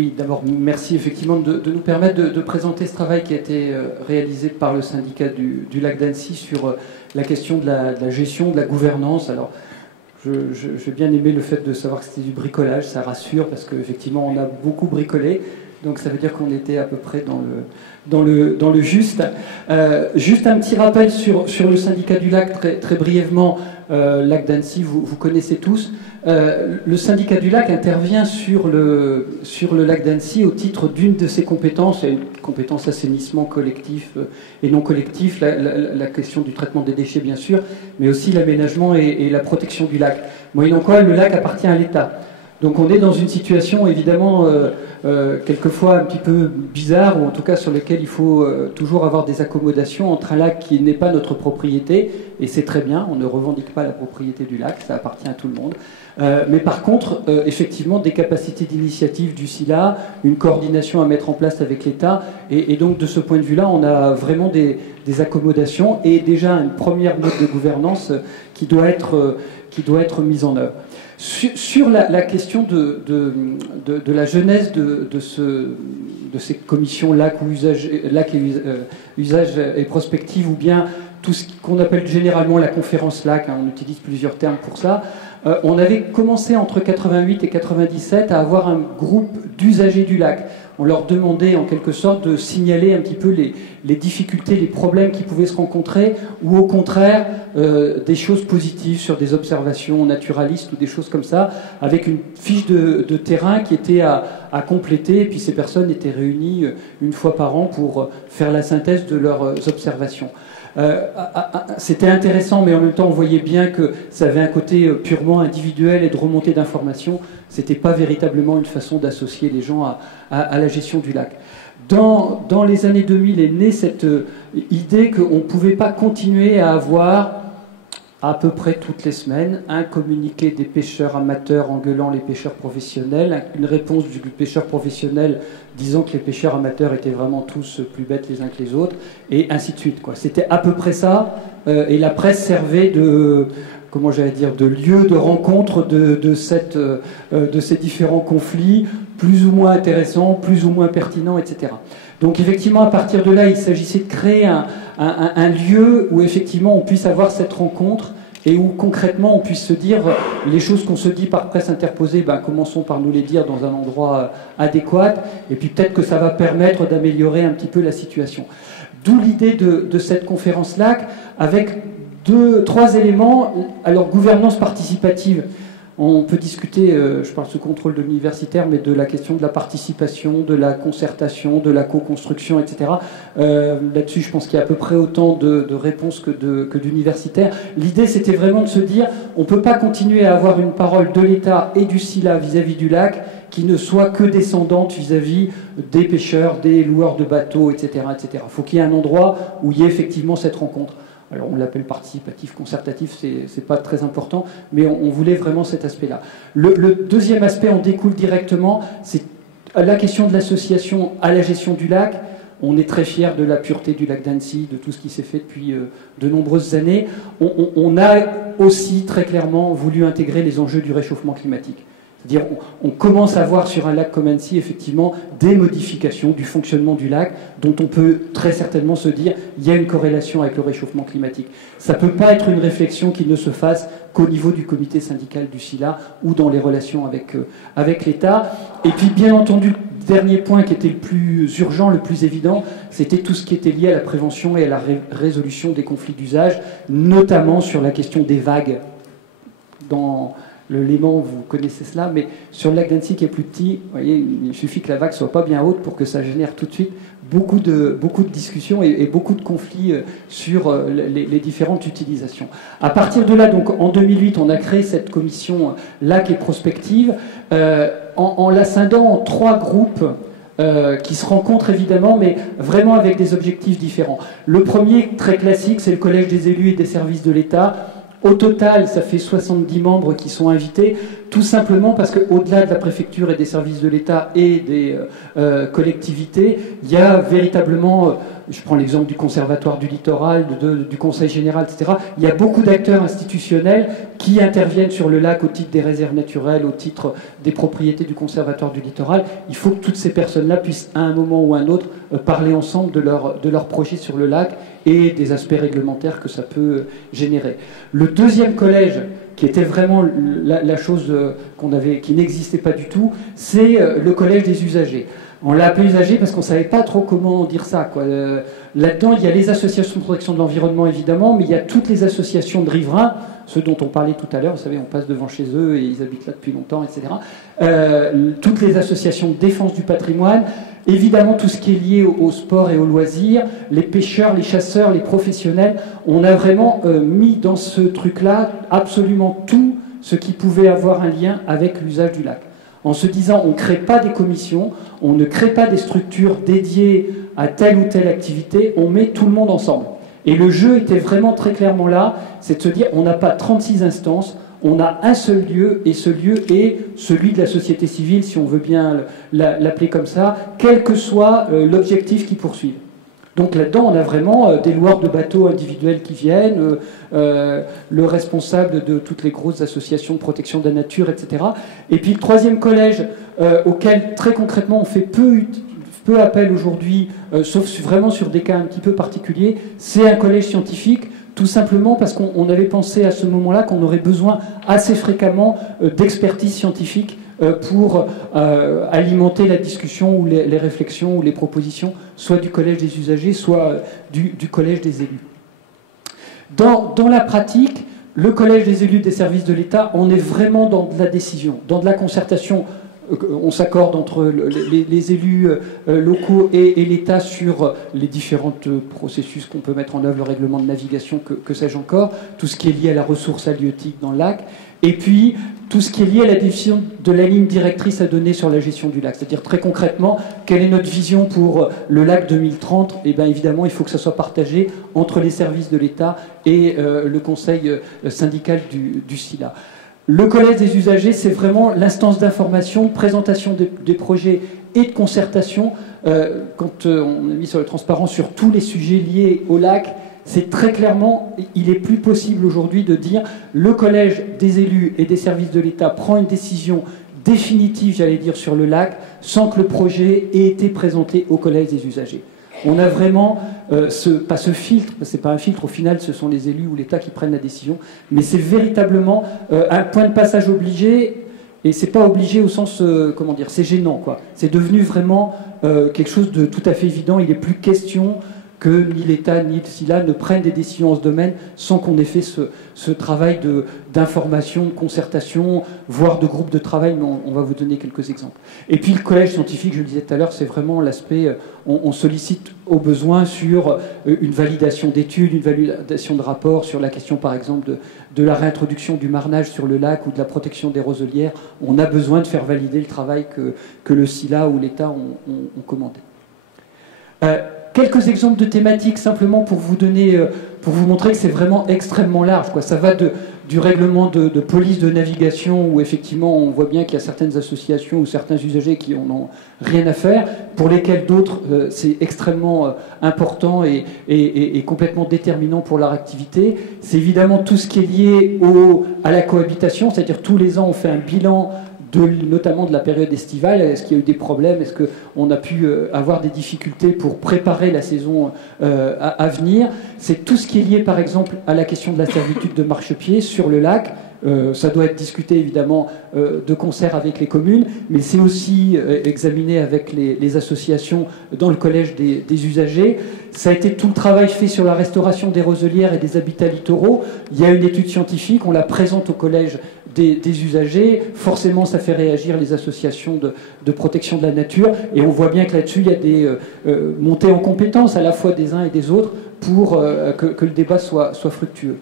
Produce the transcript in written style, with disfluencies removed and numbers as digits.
Oui, d'abord, merci effectivement de nous permettre de présenter ce travail qui a été réalisé par le syndicat du lac d'Annecy sur la question de la gestion, de la gouvernance. Alors, j'ai bien aimé le fait de savoir que c'était du bricolage, ça rassure parce qu'effectivement, on a beaucoup bricolé. Donc ça veut dire qu'on était à peu près dans le juste. Juste un petit rappel sur le syndicat du lac, très brièvement. Lac d'Annecy, vous connaissez tous. Le syndicat du lac intervient sur le lac d'Annecy au titre d'une de ses compétences, une compétence assainissement collectif et non collectif, la question du traitement des déchets bien sûr, mais aussi l'aménagement et la protection du lac. Moyennant quoi, le lac appartient à l'État. Donc on est dans une situation évidemment quelquefois un petit peu bizarre, ou en tout cas sur laquelle il faut toujours avoir des accommodations entre un lac qui n'est pas notre propriété, et c'est très bien, on ne revendique pas la propriété du lac, ça appartient à tout le monde. Mais par contre, effectivement, des capacités d'initiative du SILA, une coordination à mettre en place avec l'État, et donc de ce point de vue-là, on a vraiment des accommodations, et déjà une première mode de gouvernance qui doit être mise en œuvre. Sur la question de la genèse de ces commissions lac et usage et prospective, ou bien tout ce qu'on appelle généralement la conférence lac, on utilise plusieurs termes pour ça, on avait commencé entre 88 et 97 à avoir un groupe d'usagers du lac. On leur demandait en quelque sorte de signaler un petit peu les difficultés, les problèmes qui pouvaient se rencontrer, ou au contraire des choses positives sur des observations naturalistes ou des choses comme ça, avec une fiche de terrain qui était à compléter, et puis ces personnes étaient réunies une fois par an pour faire la synthèse de leurs observations. C'était intéressant, mais en même temps on voyait bien que ça avait un côté purement individuel et de remontée d'informations. C'était pas véritablement une façon d'associer les gens à la gestion du lac. Dans les années 2000 est née cette idée qu'on ne pouvait pas continuer à avoir à peu près toutes les semaines un communiqué des pêcheurs amateurs engueulant les pêcheurs professionnels, une réponse du pêcheur professionnel disant que les pêcheurs amateurs étaient vraiment tous plus bêtes les uns que les autres, et ainsi de suite, quoi. C'était à peu près ça, et la presse servait de lieu de rencontre de ces différents conflits, plus ou moins intéressants, plus ou moins pertinents, etc. Donc effectivement, à partir de là, il s'agissait de créer un lieu où effectivement on puisse avoir cette rencontre, et où concrètement on puisse se dire les choses qu'on se dit par presse interposée, commençons par nous les dire dans un endroit adéquat, et puis peut-être que ça va permettre d'améliorer un petit peu la situation. D'où l'idée de cette conférence LAC, avec trois éléments. Alors, gouvernance participative. On peut discuter, je parle sous contrôle de l'universitaire, mais de la question de la participation, de la concertation, de la co-construction, etc. Là-dessus, je pense qu'il y a à peu près autant de réponses que d'universitaires. L'idée, c'était vraiment de se dire, on ne peut pas continuer à avoir une parole de l'État et du SILA vis-à-vis du lac qui ne soit que descendante vis-à-vis des pêcheurs, des loueurs de bateaux, etc., etc. Il faut qu'il y ait un endroit où il y ait effectivement cette rencontre. Alors on l'appelle participatif, concertatif, c'est pas très important, mais on voulait vraiment cet aspect-là. Le deuxième aspect en découle directement, c'est la question de l'association à la gestion du lac. On est très fiers de la pureté du lac d'Annecy, de tout ce qui s'est fait depuis de nombreuses années. On a aussi très clairement voulu intégrer les enjeux du réchauffement climatique. C'est-à-dire, on commence à voir sur un lac comme Annecy, effectivement, des modifications du fonctionnement du lac, dont on peut très certainement se dire il y a une corrélation avec le réchauffement climatique. Ça ne peut pas être une réflexion qui ne se fasse qu'au niveau du comité syndical du SILA ou dans les relations avec l'État. Et puis, bien entendu, le dernier point qui était le plus urgent, le plus évident, c'était tout ce qui était lié à la prévention et à la résolution des conflits d'usage, notamment sur la question des vagues dans le Léman, vous connaissez cela, mais sur le lac d'Annecy qui est plus petit, vous voyez, il suffit que la vague soit pas bien haute pour que ça génère tout de suite beaucoup de discussions et beaucoup de conflits sur les différentes utilisations. À partir de là, donc en 2008, on a créé cette commission lac et prospective en la scindant en 3 groupes qui se rencontrent évidemment, mais vraiment avec des objectifs différents. Le premier, très classique, c'est le collège des élus et des services de l'État. Au total, ça fait 70 membres qui sont invités, tout simplement parce qu'au-delà de la préfecture et des services de l'État et des collectivités, il y a véritablement je prends l'exemple du Conservatoire du littoral, du Conseil général, etc. Il y a beaucoup d'acteurs institutionnels qui interviennent sur le lac au titre des réserves naturelles, au titre des propriétés du Conservatoire du littoral. Il faut que toutes ces personnes-là puissent, à un moment ou à un autre, parler ensemble de leur projet sur le lac et des aspects réglementaires que ça peut générer. Le deuxième collège, qui était vraiment la chose qui n'existait pas du tout, c'est le collège des usagers. On l'a appelé usagers parce qu'on ne savait pas trop comment dire ça, quoi. Là-dedans, il y a les associations de protection de l'environnement, évidemment, mais il y a toutes les associations de riverains, ceux dont on parlait tout à l'heure, vous savez, on passe devant chez eux et ils habitent là depuis longtemps, etc. Toutes les associations de défense du patrimoine, évidemment tout ce qui est lié au sport et aux loisirs, les pêcheurs, les chasseurs, les professionnels. On a vraiment mis dans ce truc-là absolument tout ce qui pouvait avoir un lien avec l'usage du lac. En se disant, on ne crée pas des commissions, on ne crée pas des structures dédiées à telle ou telle activité, on met tout le monde ensemble. Et le jeu était vraiment très clairement là, c'est de se dire, on n'a pas 36 instances, on a un seul lieu, et ce lieu est celui de la société civile, si on veut bien l'appeler comme ça, quel que soit l'objectif qu'ils poursuivent. Donc là-dedans, on a vraiment des loueurs de bateaux individuels qui viennent, le responsable de toutes les grosses associations de protection de la nature, etc. Et puis le troisième collège, auquel très concrètement on fait peu appel aujourd'hui, sauf vraiment sur des cas un petit peu particuliers, c'est un collège scientifique, tout simplement parce qu'on avait pensé à ce moment-là qu'on aurait besoin assez fréquemment d'expertise scientifique pour alimenter la discussion ou les réflexions ou les propositions, soit du collège des usagers, soit du collège des élus. Dans la pratique, le collège des élus des services de l'État, on est vraiment dans de la décision, dans de la concertation. On s'accorde entre les élus locaux et l'État sur les différents processus qu'on peut mettre en œuvre, le règlement de navigation, que sais-je encore, tout ce qui est lié à la ressource halieutique dans le lac, et puis tout ce qui est lié à la définition de la ligne directrice à donner sur la gestion du lac. C'est-à-dire très concrètement, quelle est notre vision pour le lac 2030 ? Eh bien évidemment, il faut que ça soit partagé entre les services de l'État et le conseil syndical du SILA. Le collège des usagers, c'est vraiment l'instance d'information, de présentation des projets et de concertation. Quand on a mis sur le transparent sur tous les sujets liés au lac, c'est très clairement, il est plus possible aujourd'hui de dire le collège des élus et des services de l'État prend une décision définitive, j'allais dire, sur le lac, sans que le projet ait été présenté au collège des usagers. On a vraiment, pas ce filtre, c'est pas un filtre, au final ce sont les élus ou l'État qui prennent la décision, mais c'est véritablement un point de passage obligé, et c'est pas obligé au sens, comment dire, c'est gênant, quoi. C'est devenu vraiment quelque chose de tout à fait évident, il n'est plus question que ni l'État ni le SILA ne prennent des décisions en ce domaine sans qu'on ait fait ce travail d'information, de concertation, voire de groupe de travail, mais on va vous donner quelques exemples. Et puis le collège scientifique, je le disais tout à l'heure, c'est vraiment l'aspect, on sollicite au besoin sur une validation d'études, une validation de rapports, sur la question par exemple de la réintroduction du marnage sur le lac ou de la protection des roselières. On a besoin de faire valider le travail que le SILA ou l'État ont commandé. Quelques exemples de thématiques simplement pour vous donner, pour vous montrer que c'est vraiment extrêmement large, quoi. Ça va du règlement de police de navigation où effectivement on voit bien qu'il y a certaines associations ou certains usagers qui en ont rien à faire, pour lesquels d'autres c'est extrêmement important et complètement déterminant pour leur activité. C'est évidemment tout ce qui est lié à la cohabitation, c'est-à-dire tous les ans on fait un bilan notamment de la période estivale. Est-ce qu'il y a eu des problèmes? Est-ce qu'on a pu avoir des difficultés pour préparer la saison à venir? C'est tout ce qui est lié, par exemple, à la question de la servitude de marchepied sur le lac. Ça doit être discuté, évidemment, de concert avec les communes, mais c'est aussi examiné avec les associations dans le collège des usagers. Ça a été tout le travail fait sur la restauration des roselières et des habitats littoraux. Il y a une étude scientifique, on la présente au collège des usagers. Forcément, ça fait réagir les associations de protection de la nature. Et on voit bien que là-dessus, il y a des montées en compétences à la fois des uns et des autres pour que le débat soit fructueux.